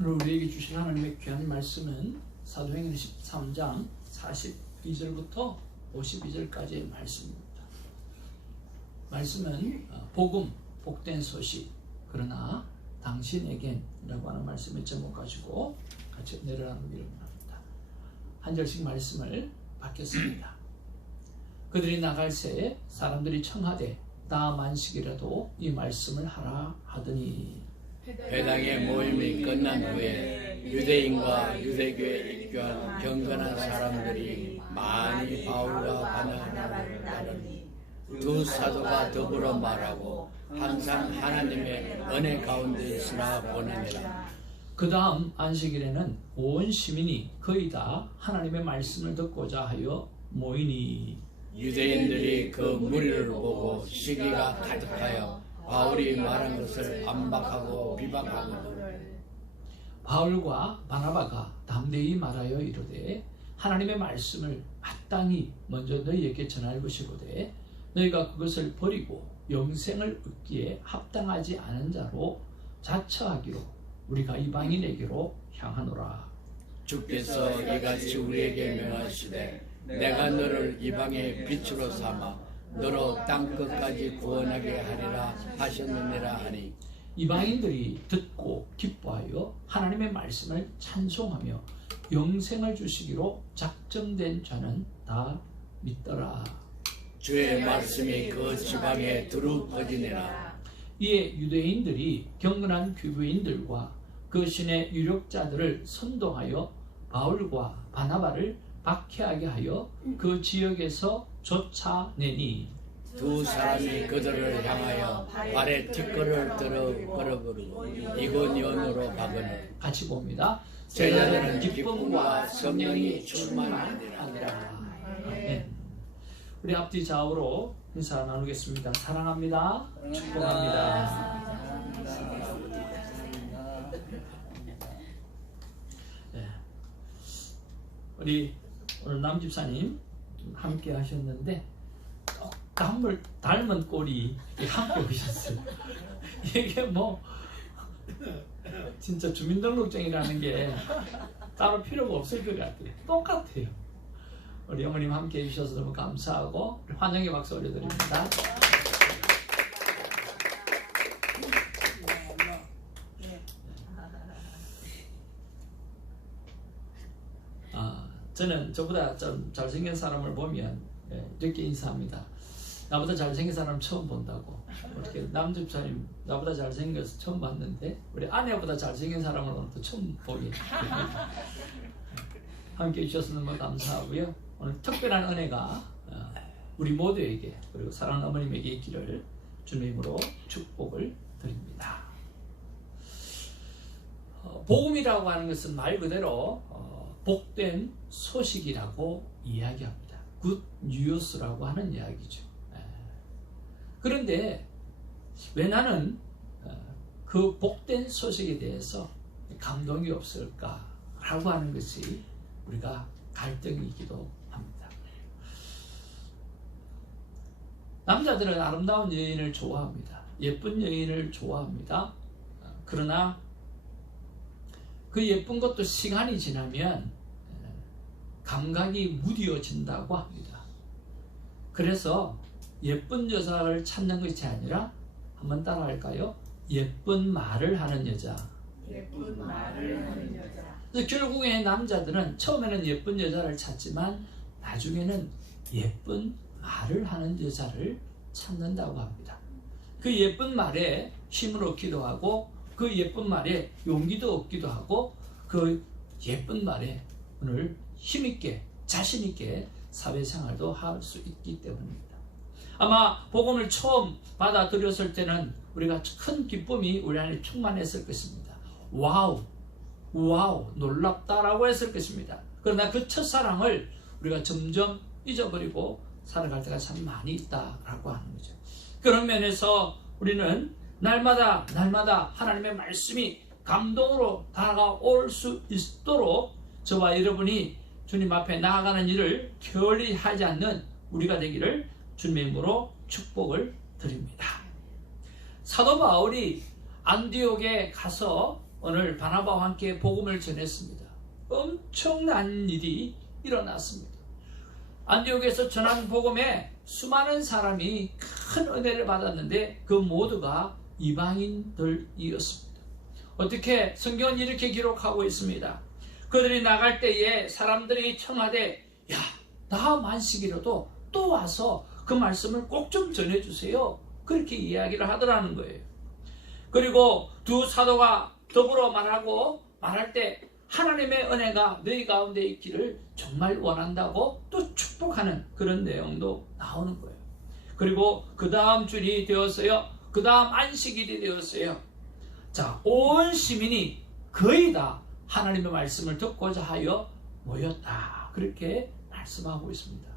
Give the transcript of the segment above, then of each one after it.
오늘 우리에게 주신 하나님의 귀한 말씀은 사도행전 13장 42절부터 52절까지의 말씀입니다. 말씀은 복음, 복된 소식, 그러나 당신에겐이라고 하는 말씀의 제목 가지고 같이 내려나누기를 원합니다. 한 절씩 말씀을 받겠습니다. 그들이 나갈 새에 사람들이 청하되 다만식이라도 이 말씀을 하라 하더니, 회당의 모임이 끝난 후에 유대인과 유대교에 입교한 경건한 사람들이 많이 바울과 바나바를 따르니 두 사도가 더불어 말하고 항상 하나님의 은혜 가운데 있으나 보느니라. 그 다음 안식일에는 온 시민이 거의 다 하나님의 말씀을 듣고자 하여 모이니, 유대인들이 그 무리를 보고 시기가 가득하여 바울이 말한 것을 반박하고 비방하거늘 바울과 바나바가 담대히 말하여 이르되 하나님의 말씀을 마땅히 먼저 너희에게 전할 것이거되 너희가 그것을 버리고 영생을 얻기에 합당하지 않은 자로 자처하기로 우리가 이방인에게로 향하노라. 주께서 이같이 우리에게 명하시되 내가 너를 이방의 빛으로 삼아 너로 땅 끝까지 구원하게 하리라 하셨느니라 하니, 이방인들이 듣고 기뻐하여 하나님의 말씀을 찬송하며 영생을 주시기로 작정된 자는 다 믿더라. 주의 말씀이 그 지방에 두루 퍼지니라. 이에 유대인들이 경건한 귀부인들과 그 신의 유력자들을 선동하여 바울과 바나바를 박해하게 하여 그 지역에서 쫓아내니, 두 사람이 그들을 향하여 발에 티끌을 들어 걸어버리고 이고니온으로 가거늘 같이 봅니다. 제자들은 기쁨과 성령이 충만하니라. 아멘. 우리 앞뒤 좌우로 인사 나누겠습니다. 사랑합니다. 축복합니다. 네. 우리 오늘 남 집사님 함께 하셨는데 똑같은 닮은 꼴이 함께 오셨어요. 이게 뭐 진짜 주민등록증이라는 게 따로 필요가 없을 것 같아요. 똑같아요. 우리 어머님 함께 해주셔서 너무 감사하고 환영의 박수 올려드립니다. 저는 저보다 좀 잘생긴 사람을 보면 이렇게 인사합니다. 나보다 잘생긴 사람 처음 본다고. 이렇게 남집사님 나보다 잘생겨서 처음 봤는데 우리 아내보다 잘생긴 사람을 오늘 또 처음 보게. 함께 해주셔서 너무 감사하고요. 오늘 특별한 은혜가 우리 모두에게 그리고 사랑하는 어머님에게 있기를 주님으로 축복을 드립니다. 복음이라고 하는 것은 말 그대로 복된 소식이라고 이야기합니다. 굿 뉴스라고 하는 이야기죠. 그런데 왜 나는 그 복된 소식에 대해서 감동이 없을까라고 하는 것이 우리가 갈등이기도 합니다. 남자들은 아름다운 여인을 좋아합니다. 예쁜 여인을 좋아합니다. 그러나 그 예쁜 것도 시간이 지나면 감각이 무뎌진다고 합니다. 그래서 예쁜 여자를 찾는 것이 아니라 한번 따라할까요? 예쁜 말을 하는 여자. 예쁜 말을 하는 여자. 그래서 결국에 남자들은 처음에는 예쁜 여자를 찾지만 나중에는 예쁜 말을 하는 여자를 찾는다고 합니다. 그 예쁜 말에 힘을 얻기도 하고 그 예쁜 말에 용기도 얻기도 하고 그 예쁜 말에 오늘 힘있게 자신있게 사회생활도 할 수 있기 때문입니다. 아마 복음을 처음 받아들였을 때는 우리가 큰 기쁨이 우리 안에 충만했을 것입니다. 와우 놀랍다라고 했을 것입니다. 그러나 그 첫사랑을 우리가 점점 잊어버리고 살아갈 때가 참 많이 있다라고 하는 거죠. 그런 면에서 우리는 날마다 하나님의 말씀이 감동으로 다가올 수 있도록 저와 여러분이 주님 앞에 나아가는 일을 게을리 하지 않는 우리가 되기를 주님의 이름으로 축복을 드립니다. 사도 바울이 안디옥에 가서 오늘 바나바와 함께 복음을 전했습니다. 엄청난 일이 일어났습니다. 안디옥에서 전한 복음에 수많은 사람이 큰 은혜를 받았는데 그 모두가 이방인들이었습니다. 어떻게 성경은 이렇게 기록하고 있습니다. 그들이 나갈 때에 사람들이 청하되 야, 나 만식이라도 또 와서 그 말씀을 꼭 좀 전해주세요. 그렇게 이야기를 하더라는 거예요. 그리고 두 사도가 더불어 말할 때 하나님의 은혜가 너희 가운데 있기를 정말 원한다고 또 축복하는 그런 내용도 나오는 거예요. 그리고 그 다음 주일이 되었어요. 그 다음 안식일이 되었어요. 자, 온 시민이 거의 다 하나님의 말씀을 듣고자 하여 모였다. 그렇게 말씀하고 있습니다.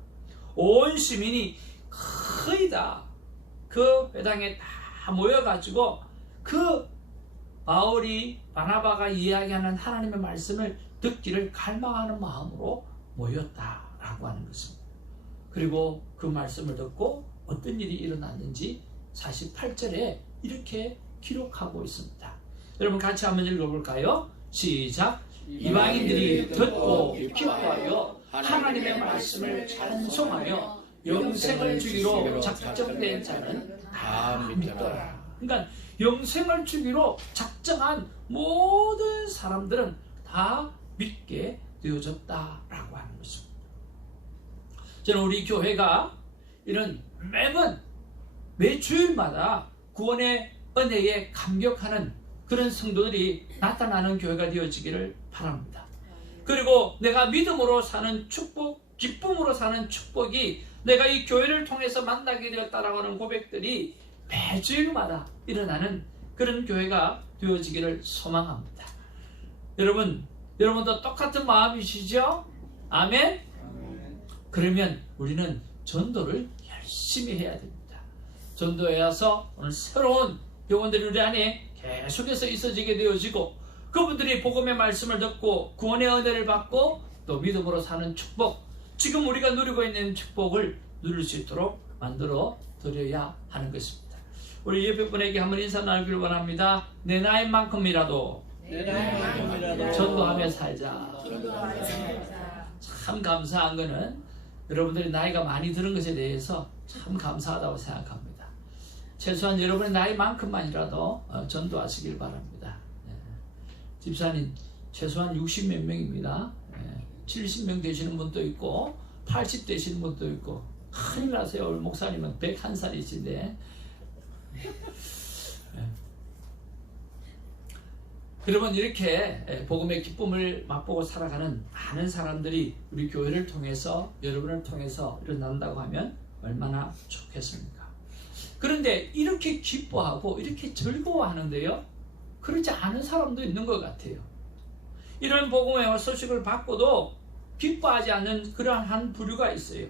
온 시민이 거의 다 그 회당에 다 모여가지고 그 바울이 바나바가 이야기하는 하나님의 말씀을 듣기를 갈망하는 마음으로 모였다라고 하는 것입니다. 그리고 그 말씀을 듣고 어떤 일이 일어났는지 48절에 이렇게 기록하고 있습니다. 여러분 같이 한번 읽어볼까요? 시작! 이방인들이 듣고 기뻐하여 하나님의 말씀을 찬송하며 영생을 주기로 작정된 자는 다 믿더라. 그러니까 영생을 주기로 작정한 모든 사람들은 다 믿게 되어졌다라고 하는 것입니다. 저는 우리 교회가 이런 매 주일마다 구원의 은혜에 감격하는 그런 성도들이 나타나는 교회가 되어지기를 바랍니다. 그리고 내가 믿음으로 사는 축복, 기쁨으로 사는 축복이 내가 이 교회를 통해서 만나게 되었다라고 하는 고백들이 매주일마다 일어나는 그런 교회가 되어지기를 소망합니다. 여러분도 똑같은 마음이시죠? 아멘? 그러면 우리는 전도를 열심히 해야 됩니다. 전도에 와서 오늘 새로운 영혼들이 우리 안에 계속해서 있어지게 되어지고 그분들이 복음의 말씀을 듣고 구원의 은혜를 받고 또 믿음으로 사는 축복, 지금 우리가 누리고 있는 축복을 누릴 수 있도록 만들어 드려야 하는 것입니다. 우리 옆에 분에게 한번 인사 나누기를 원합니다. 내 나이만큼이라도 전도하며 살자. 참 감사한 거는 여러분들이 나이가 많이 들은 것에 대해서 참 감사하다고 생각합니다. 최소한 여러분의 나이만큼만이라도 전도하시길 바랍니다. 집사님 최소한 60몇 명입니다. 70명 되시는 분도 있고 80 되시는 분도 있고 큰일 나세요. 우리 목사님은 101살이신데 여러분 이렇게 복음의 기쁨을 맛보고 살아가는 많은 사람들이 우리 교회를 통해서 여러분을 통해서 일어난다고 하면 얼마나 좋겠습니까? 그런데 이렇게 기뻐하고 이렇게 즐거워하는데요, 그렇지 않은 사람도 있는 것 같아요. 이런 복음의 소식을 받고도 기뻐하지 않는 그러한 한 부류가 있어요.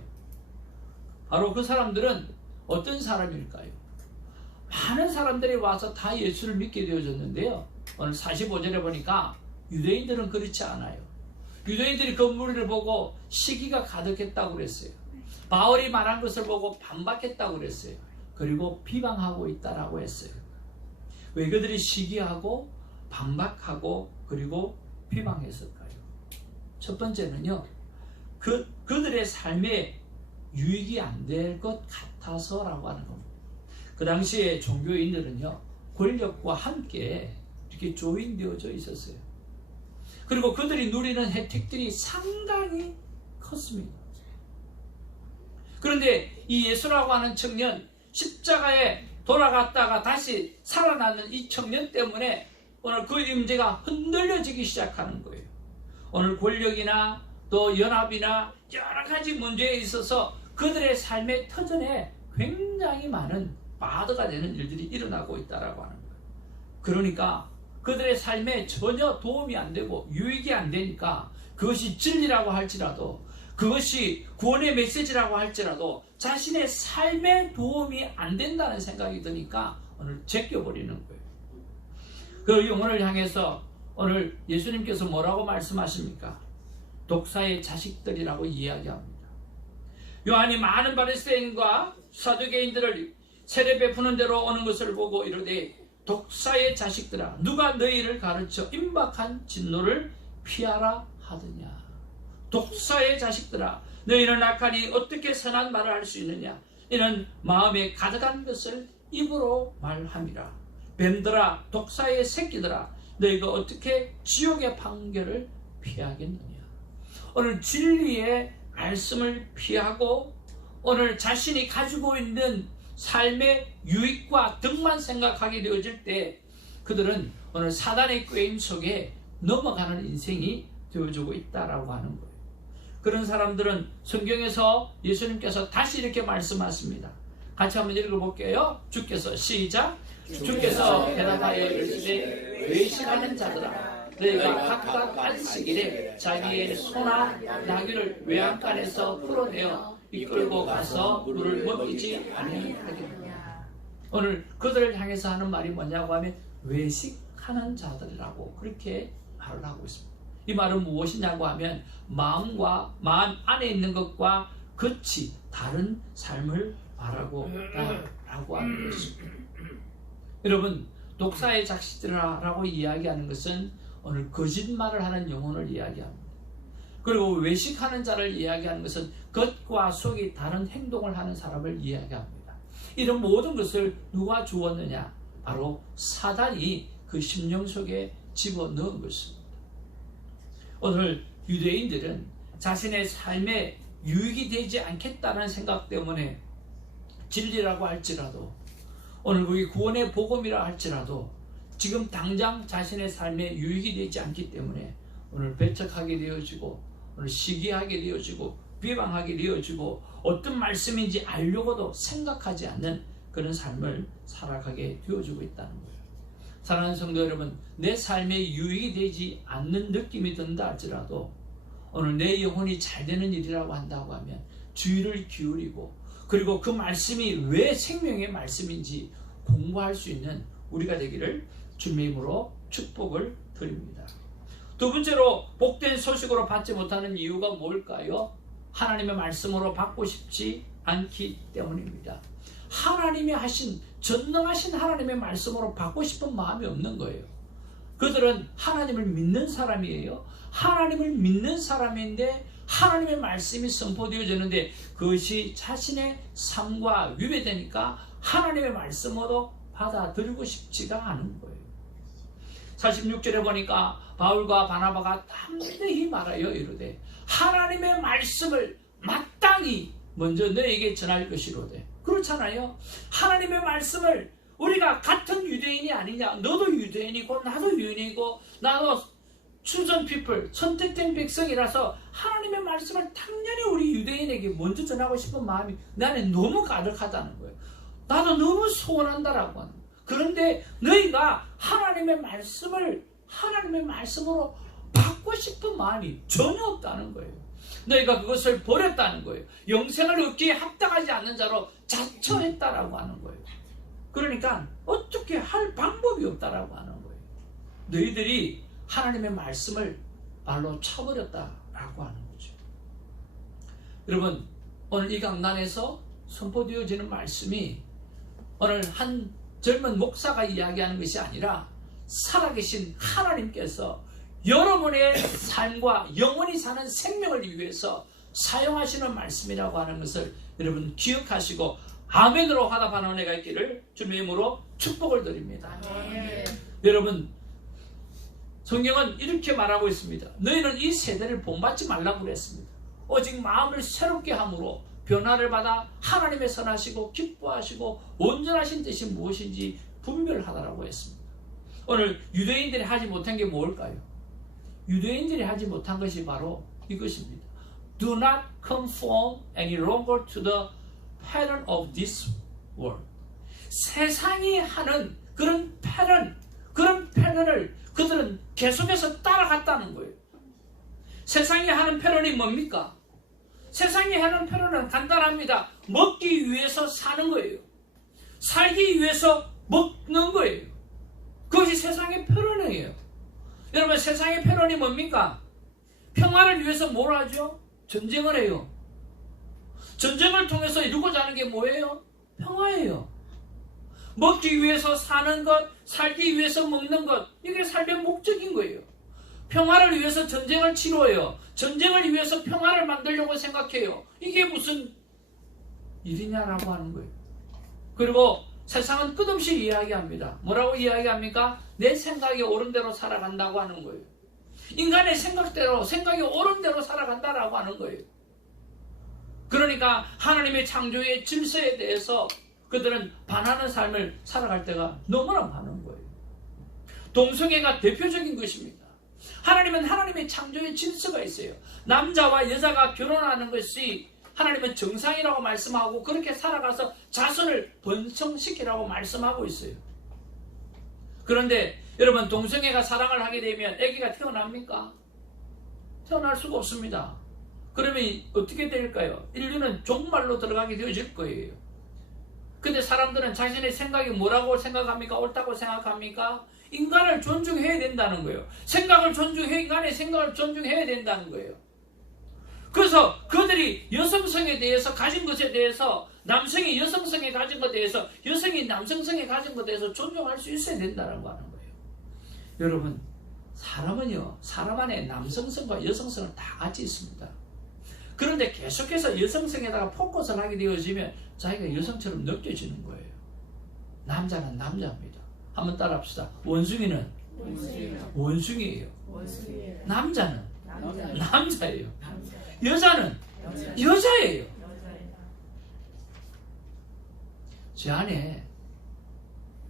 바로 그 사람들은 어떤 사람일까요? 많은 사람들이 와서 다 예수를 믿게 되어졌는데요, 오늘 45절에 보니까 유대인들은 그렇지 않아요. 유대인들이 그 무리를 보고 시기가 가득했다고 그랬어요. 바울이 말한 것을 보고 반박했다고 그랬어요. 그리고 비방하고 있다라고 했어요. 왜 그들이 시기하고 반박하고 그리고 비방했을까요? 첫 번째는요, 그들의 삶에 유익이 안 될 것 같아서라고 하는 겁니다. 그 당시에 종교인들은요, 권력과 함께 이렇게 조인되어져 있었어요. 그리고 그들이 누리는 혜택들이 상당히 컸습니다. 그런데 이 예수라고 하는 청년, 십자가에 돌아갔다가 다시 살아나는 이 청년 때문에 오늘 그 임재가 흔들려지기 시작하는 거예요. 오늘 권력이나 또 연합이나 여러 가지 문제에 있어서 그들의 삶의 터전에 굉장히 많은 바드가 되는 일들이 일어나고 있다라고 하는 거예요. 그러니까 그들의 삶에 전혀 도움이 안 되고 유익이 안 되니까 그것이 진리라고 할지라도, 그것이 구원의 메시지라고 할지라도 자신의 삶에 도움이 안 된다는 생각이 드니까 오늘 제껴버리는 거예요. 그 영혼을 향해서 오늘 예수님께서 뭐라고 말씀하십니까? 독사의 자식들이라고 이야기합니다. 요한이 많은 바리새인과 사두개인들을 세례 베푸는 대로 오는 것을 보고 이르되 독사의 자식들아, 누가 너희를 가르쳐 임박한 진노를 피하라 하더냐. 독사의 자식들아, 너희는 악하니 어떻게 선한 말을 할 수 있느냐. 이는 마음에 가득한 것을 입으로 말함이라. 뱀들아, 독사의 새끼들아, 너희가 어떻게 지옥의 판결을 피하겠느냐. 오늘 진리의 말씀을 피하고 오늘 자신이 가지고 있는 삶의 유익과 득만 생각하게 되어질 때 그들은 오늘 사단의 꾀임 속에 넘어가는 인생이 되어지고 있다라고 하는 거예요. 그런 사람들은 성경에서 예수님께서 다시 이렇게 말씀하십니다. 같이 한번 읽어볼게요. 주께서 시작. 주께서 대답하여 이르시되 외식하는 자들아, 너희가 각각 안식일에 자기의 소나 나귀를 외양간에서 풀어내어 이끌고 가서 물을 먹이지 아니하겠느냐. 오늘 그들을 향해서 하는 말이 뭐냐고 하면 외식하는 자들이라고 그렇게 말을 하고 있습니다. 이 말은 무엇이냐고 하면 마음 안에 있는 것과 끝이 다른 삶을 말하고 있다라고 하는 것입니다. 여러분, 독사의 자식들이라고 이야기하는 것은 오늘 거짓말을 하는 영혼을 이야기합니다. 그리고 외식하는 자를 이야기하는 것은 겉과 속이 다른 행동을 하는 사람을 이야기합니다. 이런 모든 것을 누가 주었느냐? 바로 사단이 그 심령 속에 집어넣은 것입니다. 오늘 유대인들은 자신의 삶에 유익이 되지 않겠다는 생각 때문에 진리라고 할지라도, 오늘 그게 구원의 복음이라 할지라도 지금 당장 자신의 삶에 유익이 되지 않기 때문에 오늘 배척하게 되어지고, 오늘 시기하게 되어지고, 비방하게 되어지고, 어떤 말씀인지 알려고도 생각하지 않는 그런 삶을 살아가게 되어지고 있다는 거예요. 사랑하는 성도 여러분, 내 삶에 유익이 되지 않는 느낌이 든다 할지라도 오늘 내 영혼이 잘 되는 일이라고 한다고 하면 주의를 기울이고, 그리고 그 말씀이 왜 생명의 말씀인지 공부할 수 있는 우리가 되기를 주님의 이름으로 축복을 드립니다. 두 번째로 복된 소식으로 받지 못하는 이유가 뭘까요? 하나님의 말씀으로 받고 싶지 않기 때문입니다. 하나님이 하신, 전능하신 하나님의 말씀으로 받고 싶은 마음이 없는 거예요. 그들은 하나님을 믿는 사람이에요. 하나님을 믿는 사람인데 하나님의 말씀이 선포되어지는데 그것이 자신의 삶과 위배되니까 하나님의 말씀으로 받아들이고 싶지가 않은 거예요. 46절에 보니까 바울과 바나바가 담대히 말하여 이르되 하나님의 말씀을 마땅히 먼저 너에게 전할 것이로되. 그렇잖아요. 하나님의 말씀을 우리가 같은 유대인이 아니냐, 너도 유대인이고 나도 유대인이고 나도 chosen people, 선택된 백성이라서 하나님의 말씀을 당연히 우리 유대인에게 먼저 전하고 싶은 마음이 나는 너무 가득하다는 거예요. 나도 너무 소원한다라고 하는 거예요. 그런데 너희가 하나님의 말씀을 하나님의 말씀으로 받고 싶은 마음이 전혀 없다는 거예요. 너희가 그것을 버렸다는 거예요. 영생을 얻기에 합당하지 않는 자로 자처했다라고 하는 거예요. 그러니까 어떻게 할 방법이 없다라고 하는 거예요. 너희들이 하나님의 말씀을 말로 쳐버렸다라고 하는 거죠. 여러분, 오늘 이 강단에서 선포되어지는 말씀이 오늘 한 젊은 목사가 이야기하는 것이 아니라 살아계신 하나님께서 여러분의 삶과 영원히 사는 생명을 위해서 사용하시는 말씀이라고 하는 것을 여러분 기억하시고 아멘으로 화답하는 은혜가 있기를 주님의 이름으로 축복을 드립니다. 여러분, 성경은 이렇게 말하고 있습니다. 너희는 이 세대를 본받지 말라고 그랬습니다. 오직 마음을 새롭게 함으로 변화를 받아 하나님의 선하시고 기뻐하시고 온전하신 뜻이 무엇인지 분별하라고 했습니다. 오늘 유대인들이 하지 못한 게 뭘까요? 유대인들이 하지 못한 것이 바로 이것입니다. Do not conform any longer to the pattern of this world. 세상이 하는 그런 패턴을 그들은 계속해서 따라갔다는 거예요. 세상이 하는 패턴이 뭡니까? 세상이 하는 패턴은 간단합니다. 먹기 위해서 사는 거예요. 살기 위해서 먹는 거예요. 그것이 세상의 패턴이에요. 여러분, 세상의 패턴이 뭡니까? 평화를 위해서 뭘 하죠? 전쟁을 해요. 전쟁을 통해서 이루고자 하는 게 뭐예요? 평화예요. 먹기 위해서 사는 것, 살기 위해서 먹는 것, 이게 삶의 목적인 거예요. 평화를 위해서 전쟁을 치러요. 전쟁을 위해서 평화를 만들려고 생각해요. 이게 무슨 일이냐라고 하는 거예요. 그리고 세상은 끝없이 이야기합니다. 뭐라고 이야기합니까? 내 생각이 옳은 대로 살아간다고 하는 거예요. 인간의 생각대로, 생각이 옳은 대로 살아간다라고 하는 거예요. 그러니까 하나님의 창조의 질서에 대해서 그들은 반하는 삶을 살아갈 때가 너무나 많은 거예요. 동성애가 대표적인 것입니다. 하나님은 하나님의 창조의 질서가 있어요. 남자와 여자가 결혼하는 것이 하나님은 정상이라고 말씀하고 그렇게 살아가서 자손을 번성시키라고 말씀하고 있어요. 그런데 여러분, 동성애가 사랑을 하게 되면 아기가 태어납니까? 태어날 수가 없습니다. 그러면 어떻게 될까요? 인류는 종말로 들어가게 되어질 거예요. 근데 사람들은 자신의 생각이 뭐라고 생각합니까? 옳다고 생각합니까? 인간을 존중해야 된다는 거예요. 인간의 생각을 존중해야 된다는 거예요. 그래서 그들이 여성성에 대해서 가진 것에 대해서, 남성이 여성성에 가진 것에 대해서, 여성이 남성성에 가진 것에 대해서 존중할 수 있어야 된다는 거예요. 여러분, 사람은요, 사람 안에 남성성과 여성성을 다 같이 있습니다. 그런데 계속해서 여성성에다가 포커스를 하게 되어지면 자기가 여성처럼 느껴지는 거예요. 남자는 남자입니다. 한번 따라합시다. 원숭이는 원숭이에요. 남자는 남자예요. 여자는 여자예요. 제 안에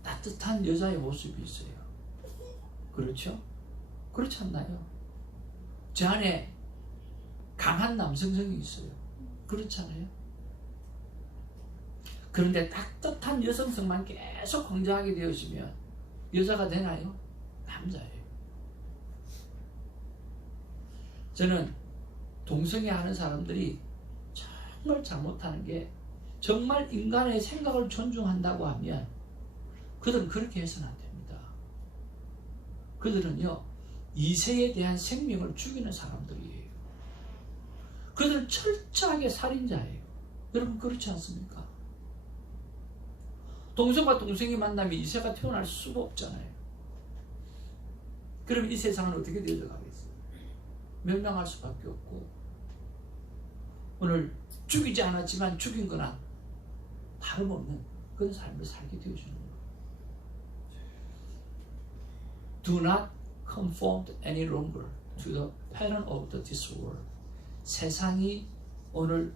따뜻한 여자의 모습이 있어요. 그렇죠? 그렇지 않나요? 제 안에 강한 남성성이 있어요. 그렇잖아요? 그런데 따뜻한 여성성만 계속 강조하게 되어지면 여자가 되나요? 남자예요. 저는 동성애 하는 사람들이 정말 잘못하는 게, 정말 인간의 생각을 존중한다고 하면 그들은 그렇게 해서는 안 됩니다. 그들은요, 이세에 대한 생명을 죽이는 사람들이에요. 그들은 철저하게 살인자예요. 여러분, 그렇지 않습니까? 동성과 동성이 만나면 이세가 태어날 수가 없잖아요. 그럼 이 세상은 어떻게 되어져 가겠어요? 멸망할 수밖에 없고, 오늘 죽이지 않았지만 죽인 거나 다름없는 그런 삶을 살게 되어주는 거예요. Do not conform any longer to the pattern of this world. 세상이 오늘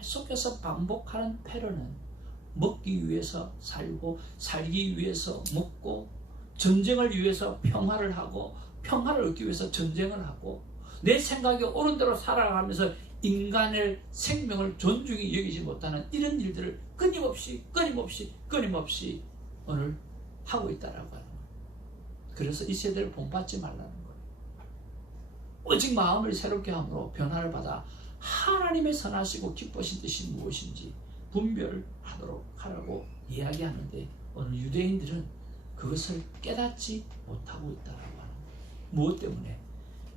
계속해서 반복하는 패턴은 먹기 위해서 살고, 살기 위해서 먹고, 전쟁을 위해서 평화를 하고, 평화를 얻기 위해서 전쟁을 하고, 내 생각이 옳은 대로 살아가면서 인간의 생명을 존중히 여기지 못하는 이런 일들을 끊임없이 오늘 하고 있다라고 하는 거예요. 그래서 이 세대를 본받지 말라는 거예요. 오직 마음을 새롭게 함으로 변화를 받아 하나님의 선하시고 기쁘신 뜻이 무엇인지 분별하도록 하라고 이야기하는데, 오늘 유대인들은 그것을 깨닫지 못하고 있다라고 하는 거예요. 무엇 때문에?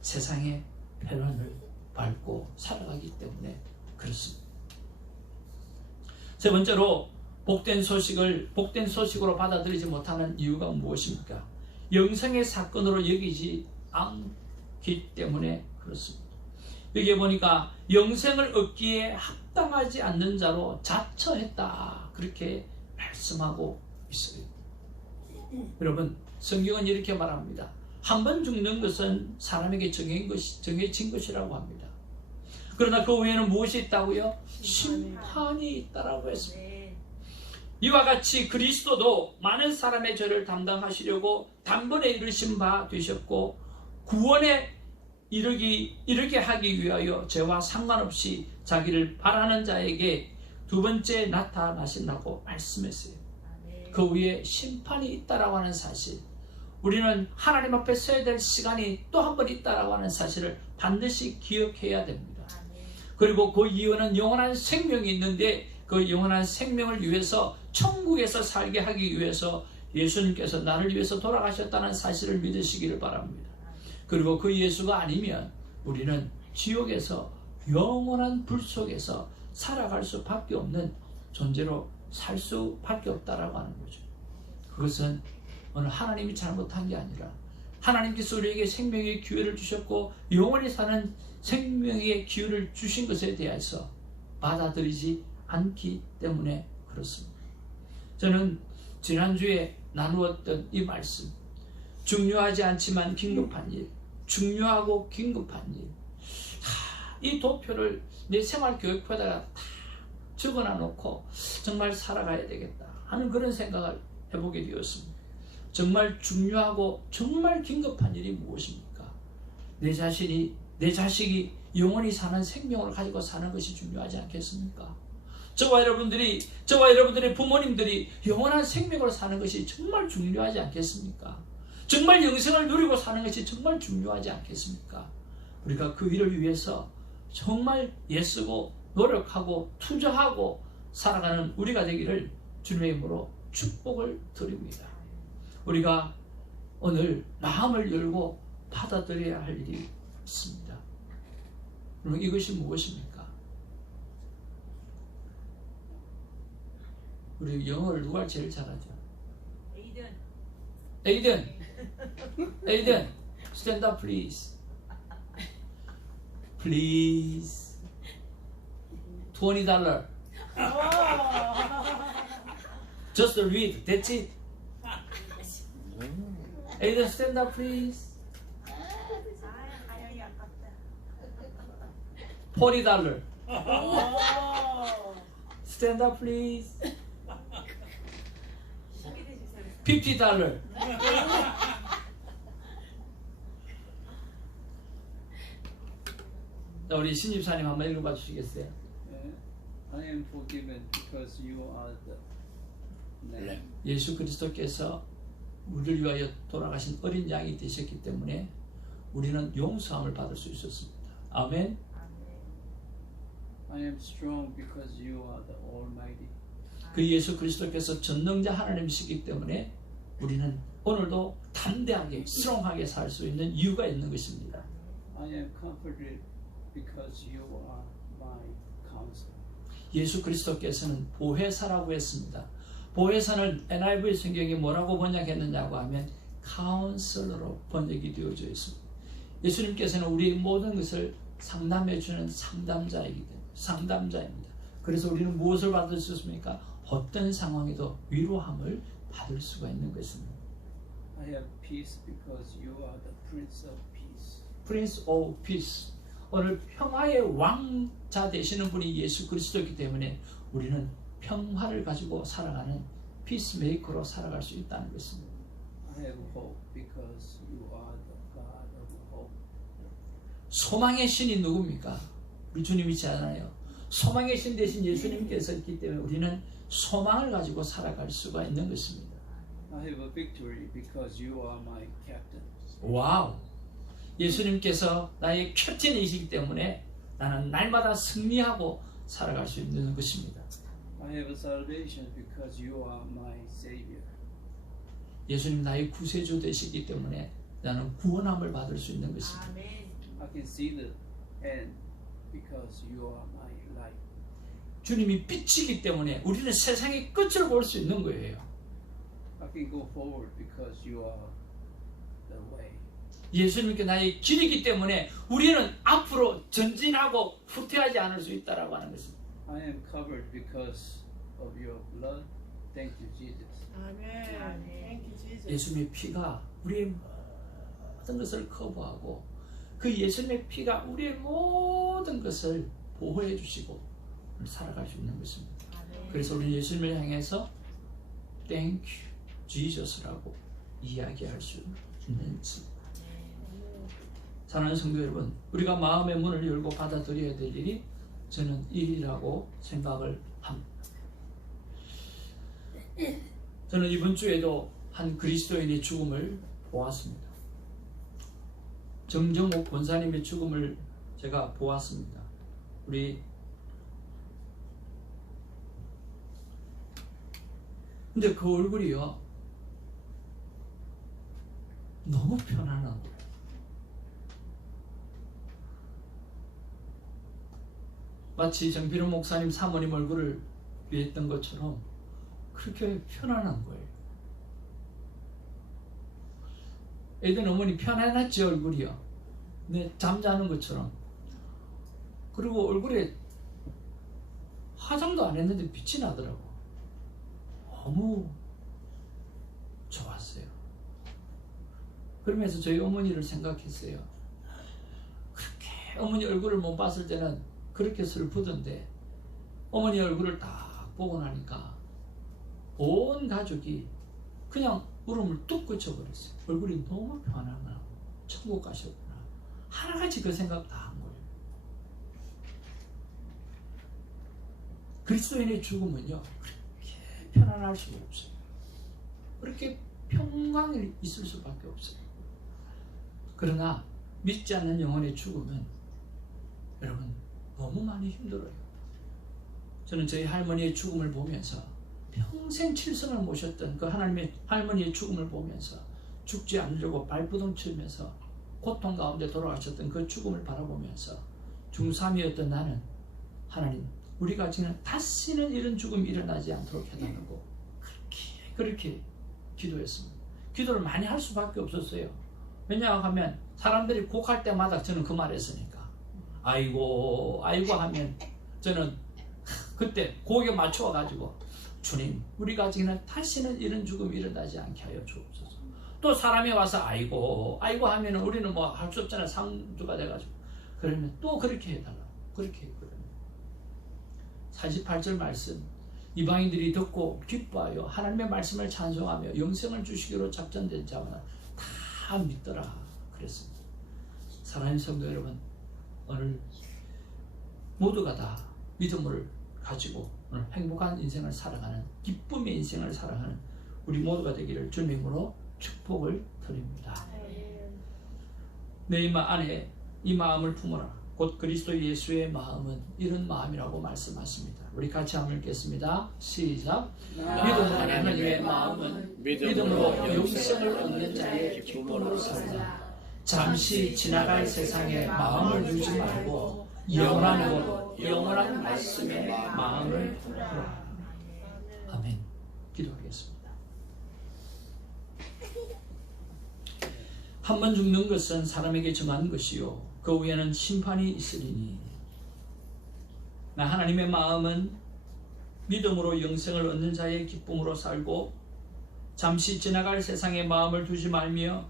세상의 패런을 밟고 살아가기 때문에 그렇습니다. 세 번째로, 복된 소식으로 받아들이지 못하는 이유가 무엇입니까? 영생의 사건으로 여기지 않기 때문에 그렇습니다. 여기에 보니까 영생을 얻기에 합당하지 않는 자로 자처했다, 그렇게 말씀하고 있어요. 여러분, 성경은 이렇게 말합니다. 한 번 죽는 것은 사람에게 정해진 것이라고 합니다. 그러나 그 후에는 무엇이 있다고요? 심판이 있다라고 했습니다. 이와 같이 그리스도도 많은 사람의 죄를 담당하시려고 단번에 이르신 바 되셨고, 구원에 이르게 하기 위하여 죄와 상관없이 자기를 바라는 자에게 두 번째 나타나신다고 말씀했어요. 그 후에 심판이 있다라고 하는 사실, 우리는 하나님 앞에 서야 될 시간이 또 한 번 있다라고 하는 사실을 반드시 기억해야 됩니다. 그리고 그 이유는 영원한 생명이 있는데, 그 영원한 생명을 위해서 천국에서 살게 하기 위해서 예수님께서 나를 위해서 돌아가셨다는 사실을 믿으시기를 바랍니다. 그리고 그 예수가 아니면 우리는 지옥에서 영원한 불 속에서 살아갈 수밖에 없는 존재로 살 수밖에 없다라고 하는 거죠. 그것은 오늘 하나님이 잘못한 게 아니라 하나님께서 우리에게 생명의 기회를 주셨고 영원히 사는 생명의 기회를 주신 것에 대해서 받아들이지 않기 때문에 그렇습니다. 저는 지난주에 나누었던 이 말씀, 중요하지 않지만 긴급한 일, 중요하고 긴급한 일, 이 도표를 내 생활교육표에다가 다 적어놔 놓고 정말 살아가야 되겠다 하는 그런 생각을 해보게 되었습니다. 정말 중요하고 정말 긴급한 일이 무엇입니까? 내 자식이 영원히 사는 생명을 가지고 사는 것이 중요하지 않겠습니까? 저와 여러분들의 부모님들이 영원한 생명을 사는 것이 정말 중요하지 않겠습니까? 정말 영생을 누리고 사는 것이 정말 중요하지 않겠습니까? 우리가 그 일을 위해서 정말 애쓰고 노력하고 투자하고 살아가는 우리가 되기를 주님의 이름으로 축복을 드립니다. 우리가 오늘 마음을 열고 받아들여야 할 일이 있습니다. 그럼 이것이 무엇입니까? 우리 영어를 누가 제일 잘하죠? 에이든, stand up please. Please. $20. Just read. That's it. Aiden, stand up, please. $40. Stand up, please. $50. 자, 우리 신집사님 한번 읽어봐 주시겠어요? I am forgiven because you are the Lamb. 예수 그리스도께서 우리를 위하여 돌아가신 어린 양이 되셨기 때문에 우리는 용서함을 받을 수 있었습니다. 아멘. I am strong because you are the Almighty. 그 예수 그리스도께서 전능자 하나님이시기 때문에 우리는 오늘도 담대하게 스트롱하게 살 수 있는 이유가 있는 것입니다. I am comforted because you are my counselor. 예수 그리스도께서는 보혜사라고 했습니다. 보혜사는 NIV 성경이 뭐라고 번역했느냐고 하면 카운슬러로 번역이 되어져 있습니다. 예수님께서는 우리의 모든 것을 상담해 주는 상담자입니다. 그래서 우리는 무엇을 받을 수 있습니까? 어떤 상황에도 위로함을 받을 수가 있는 것입니다. I have peace because you are the Prince of Peace. Prince of Peace. 오늘 평화의 왕자 되시는 분이 예수 그리스도이기 때문에 우리는 평화를 가지고 살아가는 피스메이커로 살아갈 수 있다는 것입니다. I have hope because you are the God of hope. 소망의 신이 누굽니까? 우리 주님이시잖아요. 소망의 신 대신 예수님께서 있기 때문에 우리는 소망을 가지고 살아갈 수가 있는 것입니다. I have a victory because you are my captain. 와우! 예수님께서 나의 캡틴이시기 때문에 나는 날마다 승리하고 살아갈 수 있는 것입니다. I have a salvation because you are my savior. 예수님 나의 구세주 되시기 때문에 나는 구원함을 받을 수 있는 것입니다. I can see the end because you are my light. 주님이 빛이기 때문에 우리는 세상의 끝을 볼 수 있는 거예요. I can go forward because you are the way. 예수님께 나의 길이기 때문에 우리는 앞으로 전진하고 후퇴하지 않을 수 있다라고 하는 것입니다. I am covered because of your blood. Thank you, Jesus. 아멘. Thank you, Jesus. 예수님의 피가 우리의 모든 것을 커버하고 그 예수님의 피가 우리의 모든 것을 보호해 주시고 살아갈 수 있는 것입니다. 그래서 우리 예수님을 향해서 Thank you, Jesus라고 이야기할 수 있는 것입니다. 사랑하는 성도 여러분, 우리가 마음의 문을 열고 받아들여야 될 일이 저는 일이라고 생각을 합니다. 저는 이번 주에도 한 그리스도인의 죽음을 보았습니다. 정정옥 권사님의 죽음을 제가 보았습니다. 근데 그 얼굴이요 너무 편안하고 마치 정필호 목사님 사모님 얼굴을 위했던 것처럼 그렇게 편안한 거예요. 애들 어머니 편안했지 얼굴이요. 네, 잠자는 것처럼. 그리고 얼굴에 화장도 안 했는데 빛이 나더라고. 너무 좋았어요. 그러면서 저희 어머니를 생각했어요. 그렇게 어머니 얼굴을 못 봤을 때는 그렇게 슬프던데 어머니 얼굴을 딱 보고 나니까 온 가족이 그냥 울음을 뚝 그쳐버렸어요. 얼굴이 너무 편안하구나. 천국 가셨구나. 하나같이 그 생각 다 한 거예요. 그리스도인의 죽음은요, 그렇게 편안할 수가 없어요. 그렇게 평강이 있을 수밖에 없어요. 그러나 믿지 않는 영혼의 죽음은 여러분 너무 많이 힘들어요. 저는 저희 할머니의 죽음을 보면서 평생 칠성을 모셨던 그 하나님의 할머니의 죽음을 보면서 죽지 않으려고 발부둥 치면서 고통 가운데 돌아가셨던 그 죽음을 바라보면서 중3이었던 나는 하나님 우리가 지금 다시는 이런 죽음이 일어나지 않도록 해달라고 그렇게 기도했습니다. 기도를 많이 할 수밖에 없었어요. 왜냐하면 사람들이 곡할 때마다 저는 그 말 했으니까 아이고 아이고 하면 저는 그때 곡에 맞춰 가지고 주님 우리가 지금 다시는 이런 죽음이 일어나지 않게 하여 주옵소서. 또 사람이 와서 아이고 아이고 하면 우리는 뭐 할 수 없잖아요. 상주가 돼가지고 그러면 또 그렇게 해달라고 그렇게 했거든요. 48절 말씀 이방인들이 듣고 기뻐하여 하나님의 말씀을 찬송하며 영생을 주시기로 작정된 자마다 다 믿더라 그랬습니다. 사랑하는 성도 여러분, 오늘 모두가 다 믿음을 가지고 오늘 행복한 인생을 살아가는 기쁨의 인생을 살아가는 우리 모두가 되기를 주님으로 축복을 드립니다. 내 이마 안에 이 마음을 품어라. 곧 그리스도 예수의 마음은 이런 마음이라고 말씀하십니다. 우리 같이 한번 읽겠습니다. 시작. 믿음으로 하나님의 마음은 믿음으로 영생을 얻는 자의 기쁨으로 살자. 잠시 지나갈 세상에 마음을 두지 말고 영원한 것, 영원한 말씀에 마음을 두라. 아멘. 기도하겠습니다. 한 번 죽는 것은 사람에게 정한 것이요 그 후에는 심판이 있으리니 나 하나님의 마음은 믿음으로 영생을 얻는 자의 기쁨으로 살고 잠시 지나갈 세상에 마음을 두지 말며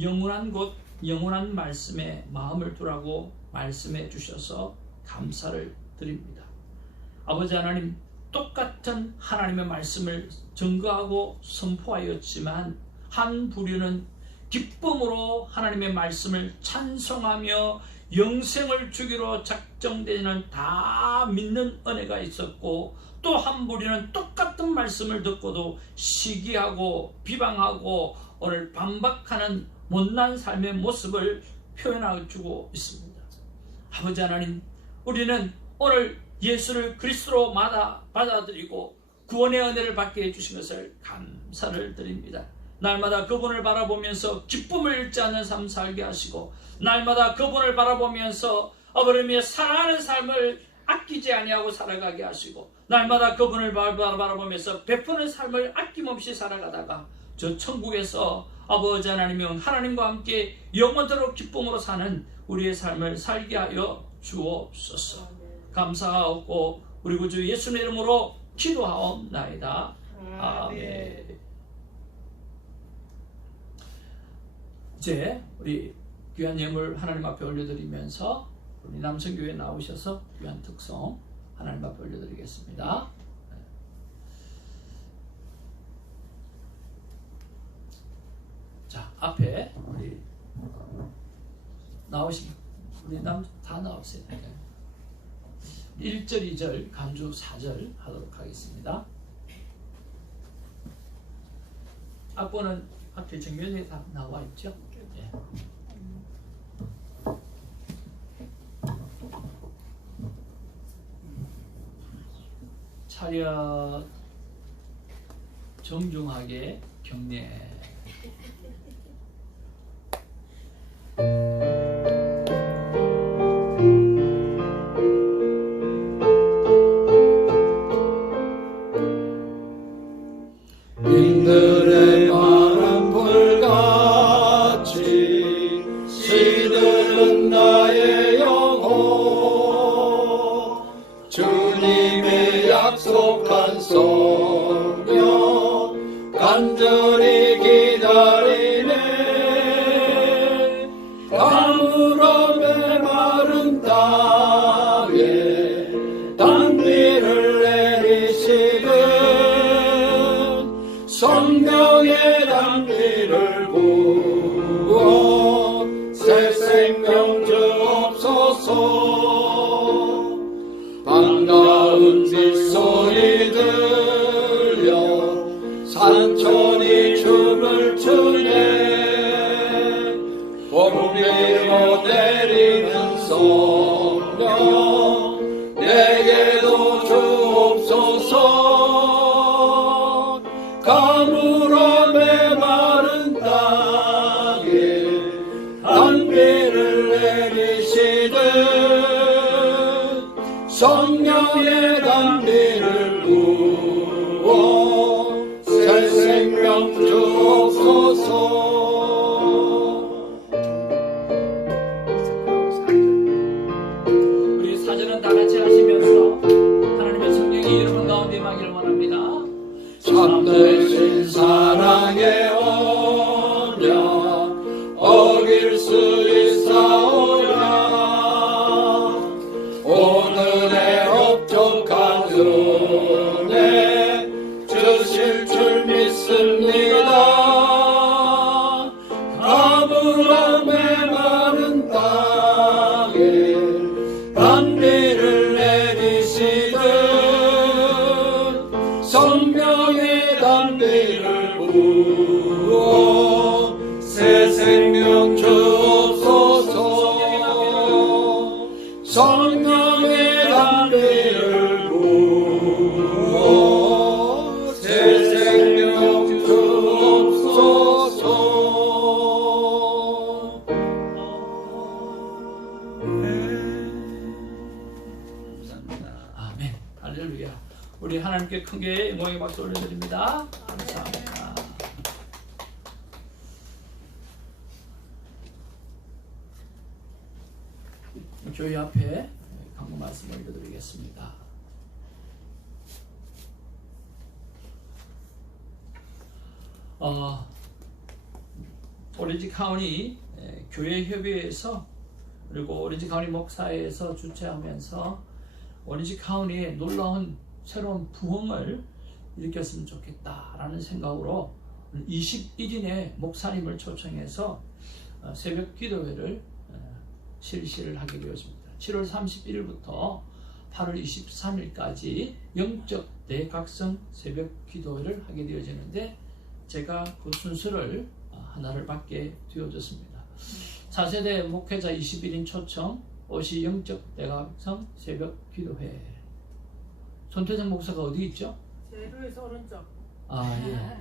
영원한 곳 영원한 말씀에 마음을 두라고 말씀해 주셔서 감사를 드립니다. 아버지 하나님, 똑같은 하나님의 말씀을 증거하고 선포하였지만 한 부류는 기쁨으로 하나님의 말씀을 찬송하며 영생을 주기로 작정되는 다 믿는 은혜가 있었고 또 한 부류는 똑같은 말씀을 듣고도 시기하고 비방하고 오늘 반박하는 못난 삶의 모습을 표현해주고 있습니다. 아버지 하나님, 우리는 오늘 예수를 그리스도로 받아들이고 구원의 은혜를 받게 해주신 것을 감사를 드립니다. 날마다 그분을 바라보면서 기쁨을 잃지 않는 삶 살게 하시고 날마다 그분을 바라보면서 아버지의 사랑하는 삶을 아끼지 아니하고 살아가게 하시고 날마다 그분을 바라보면서 베푸는 삶을 아낌없이 살아가다가 저 천국에서 아버지 하나님은 하나님과 함께 영원토록 기쁨으로 사는 우리의 삶을 살게 하여 주옵소서. 감사하옵고 우리 구주 예수의 이름으로 기도하옵나이다. 아멘. 이제 우리 귀한 예물 하나님 앞에 올려드리면서 우리 남성교회 나오셔서 귀한 특성 하나님 앞에 올려드리겠습니다. 자, 앞에 우리 나오신 우리 다 나오세요. 1절, 2절, 간주 4절 하도록 하겠습니다. 악보는 앞에 정면에 다 나와 있죠? 네. 차렷 정중하게 경례. 반가운 빗소리 들려 산천이 춤을 추네. 봄비로 내리는 성령 내게도 주옵소서. 가물어 메마른 땅에 단비를 내리시듯 성령의 단비를 부어 새 생명 주옵소서. 우리 사전은 다 같이 하시면서 하나님의 성령이 여러분 가운데 임하기를 원합니다. 참되신 사랑의 언약 어길 수 있사오랴. 오늘의 흡족한 은혜 주실 줄 믿습니다. 가물어 메마른 땅에 단비를 내리시듯 성령의 단비를 부어 새 생명 주옵소서. 성령의 단비를 부어 새 생명 주옵소서. 감사합니다. 아멘. 할렐루야. 우리 하나님께 크게 영광의 박수 올려드립니다. 감사합니다. 교회 앞에 강구 말씀 올려드리겠습니다. 오렌지 카운티 교회 협의회에서 그리고 오렌지 카운티 목사회에서 주최하면서 오렌지 카운티에 놀라운 새로운 부흥을 일으켰으면 좋겠다라는 생각으로 21인의 목사님을 초청해서 새벽 기도회를 실시를 하게 되었습니다. 7월 31일부터 8월 23일까지 영적 대각성 새벽 기도회를 하게 되어지는데 제가 그 순서를 하나를 받게 되어졌습니다. 4세대 목회자 21인 초청 오시 영적 대각성 새벽 기도회. 손태정 목사가 어디 있죠? 제로에서 오른쪽. 예.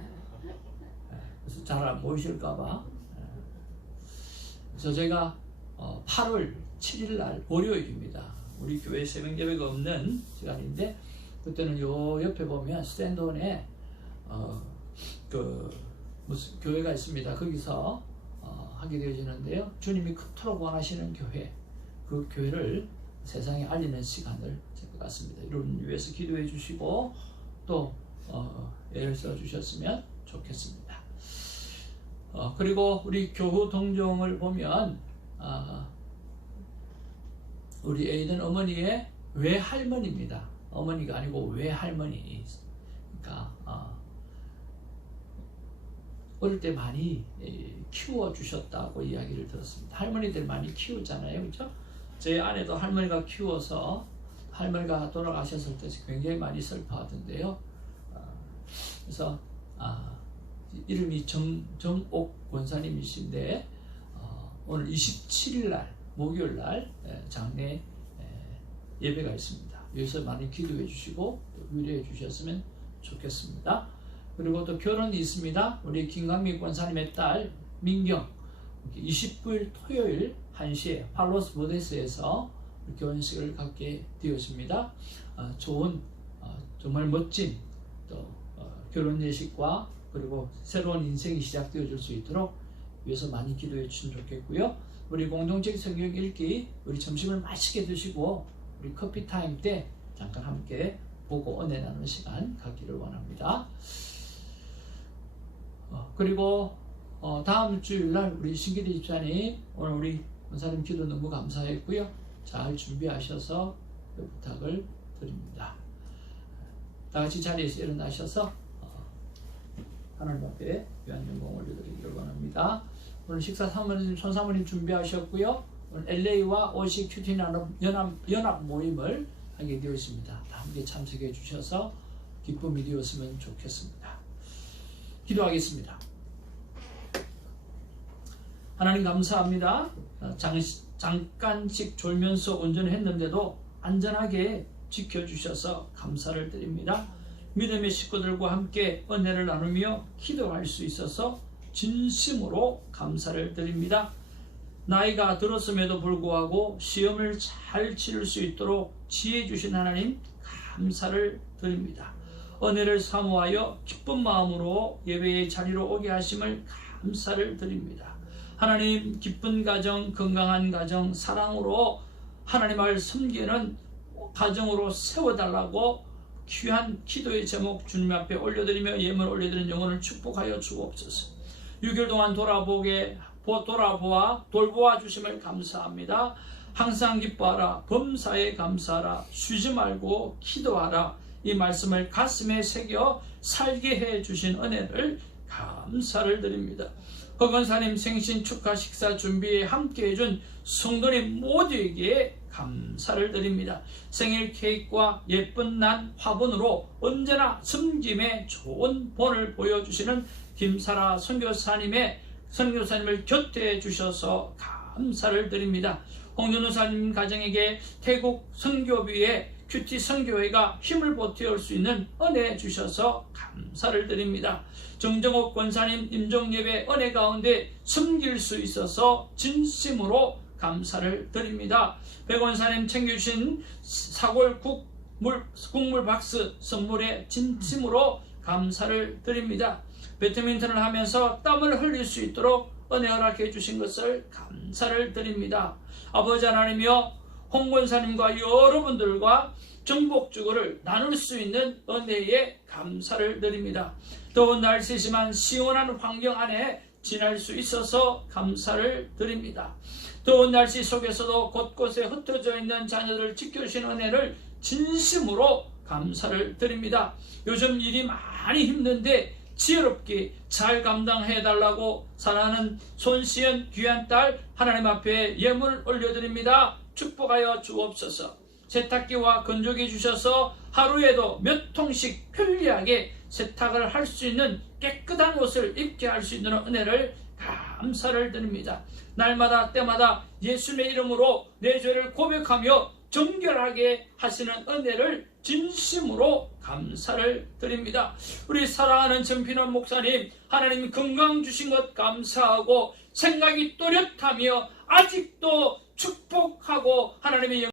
그래서 잘 안 보이실까봐. 그래서 제가 8월 7일 날 월요일입니다. 우리 교회 새벽 예배가 없는 시간인데 그때는 요 옆에 보면 스탠드온에 무슨 교회가 있습니다. 거기서 하게 되어지는데요. 주님이 그토록 원하시는 교회, 그 교회를 세상에 알리는 시간을 제가 갖습니다. 이런 위해서 기도해 주시고 또 애를 써 주셨으면 좋겠습니다. 그리고 우리 교후 동정을 보면 우리 에이든 어머니의 외할머니입니다. 어머니가 아니고 외할머니. 그러니까 어릴 때 많이 키워주셨다고 이야기를 들었습니다. 할머니들 많이 키우잖아요. 그렇죠? 제 아내도 할머니가 키워서 할머니가 돌아가셨을 때 굉장히 많이 슬퍼하던데요. 그래서 이름이 정옥 권사님이신데 오늘 27일 날 목요일 날 장례 예배가 있습니다. 여기서 많이 기도해 주시고 위로해 주셨으면 좋겠습니다. 그리고 또 결혼이 있습니다. 우리 김강민 권사님의 딸 민경 29일 토요일 1시에 팔로스 보데스에서 결혼식을 갖게 되었습니다. 좋은 정말 멋진 또 결혼 예식과 그리고 새로운 인생이 시작되어질 수 있도록 위해서 많이 기도해 주시면 좋겠고요. 우리 공동체 성경 읽기 우리 점심을 맛있게 드시고 우리 커피 타임 때 잠깐 함께 보고 은혜 나누는 시간 갖기를 원합니다. 그리고 다음 주일날 우리 신기대 집사님 오늘 우리 권사님 기도 너무 감사했고요. 잘 준비하셔서 부탁을 드립니다. 다 같이 자리에서 일어나셔서 하나님 앞에 귀한 영광을 올려드리기를 원합니다. 오늘 식사 사모님, 손사모님 준비하셨고요. LA와 OCQT 연합 모임을 하게 되었습니다. 다 함께 참석해 주셔서 기쁨이 되었으면 좋겠습니다. 기도하겠습니다. 하나님 감사합니다. 잠깐씩 졸면서 운전했는데도 안전하게 지켜주셔서 감사를 드립니다. 믿음의 식구들과 함께 은혜를 나누며 기도할 수 있어서 진심으로 감사를 드립니다. 나이가 들었음에도 불구하고 시험을 잘 치를 수 있도록 지혜 주신 하나님 감사를 드립니다. 은혜를 사모하여 기쁜 마음으로 예배의 자리로 오게 하심을 감사를 드립니다. 하나님 기쁜 가정, 건강한 가정, 사랑으로 하나님을 섬기는 가정으로 세워달라고 귀한 기도의 제목 주님 앞에 올려드리며 예물 올려드리는 영혼을 축복하여 주옵소서. 6일 동안 돌아보아 돌보아 주심을 감사합니다. 항상 기뻐하라, 범사에 감사하라, 쉬지 말고 기도하라. 이 말씀을 가슴에 새겨 살게 해 주신 은혜를 감사를 드립니다. 허건사님 생신 축하 식사 준비에 함께 해준 성도님 모두에게 감사를 드립니다. 생일 케이크와 예쁜 난 화분으로 언제나 섬김에 좋은 본을 보여주시는 김사라 선교사님을 곁에 주셔서 감사를 드립니다. 홍윤우사님 가정에게 태국 선교비에 큐티 선교회가 힘을 보태올 수 있는 은혜 주셔서 감사를 드립니다. 정정옥 권사님 임종예배 은혜 가운데 섬길 수 있어서 진심으로 감사를 드립니다. 백원사님 챙겨주신 사골 국물 박스 선물에 진심으로 감사를 드립니다. 배드민턴을 하면서 땀을 흘릴 수 있도록 은혜 허락해 주신 것을 감사를 드립니다. 아버지 하나님이여 홍권사님과 여러분들과 정복주거를 나눌 수 있는 은혜에 감사를 드립니다. 더운 날씨지만 시원한 환경 안에 지낼 수 있어서 감사를 드립니다. 더운 날씨 속에서도 곳곳에 흩어져 있는 자녀들을 지켜주신 은혜를 진심으로 감사를 드립니다. 요즘 일이 많이 힘든데 지혜롭게 잘 감당해달라고 사랑하는 손시연 귀한 딸 하나님 앞에 예물 올려드립니다. 축복하여 주옵소서. 세탁기와 건조기 주셔서 하루에도 몇 통씩 편리하게 세탁을 할 수 있는 깨끗한 옷을 입게 할 수 있는 은혜를 감사를 드립니다. 날마다 때마다 예수님의 이름으로 내 죄를 고백하며 정결하게 하시는 은혜를 진심으로 감사를 드립니다. 우리 사랑하는 전필원 목사님 하나님 건강 주신 것 감사하고 생각이 또렷하며 아직도 축복하고 하나님의